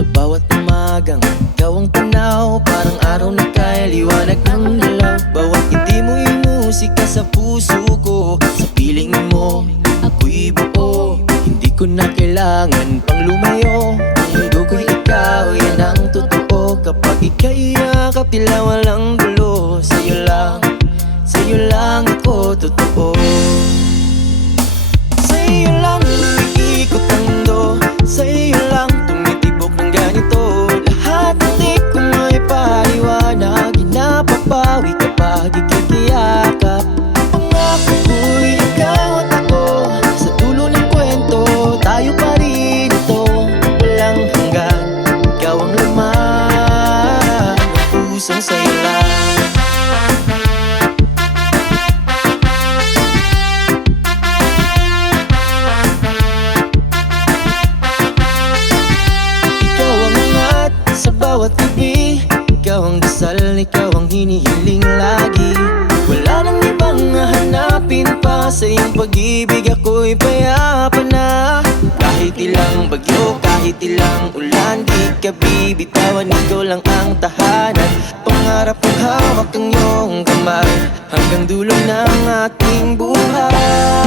Sa bawat umagang ikaw ang tanaw, parang araw na kay liwanag ng ilaw. Bawat hindi mo'y musika sa puso ko, sa piling mo ako'y buo. Hindi ko na kailangan pang lumayo, ang mundo ko'y ikaw, yan ang totoo. Kapag ika'y yakap, tila walang gulo. Sa'yo lang ako totoo. Sa'yo lang umiikot ang mundo, sa'yo lang tumitibok ng ganito. Lahat ng di ko may paliwanag, napapawi kapag ikikiyakap. Pangako ko'y ikaw at ako, sa dulo ng kwento tayo pa rin ito. Walang hanggan, ikaw ang laman ng pusong sa'yo lang. Sa bawat gabi, ikaw ang dasal, ikaw ang hinihiling lagi. Wala nang ibang hahanapin pa, sa iyong pag-ibig ako'y payapa na. Kahit ilang bagyo, kahit ilang ulan, di ka bibitawan, ikaw lang ang tahanan. Pangarap kong hawak ang iyong kamay, hanggang dulo ng ating buhay.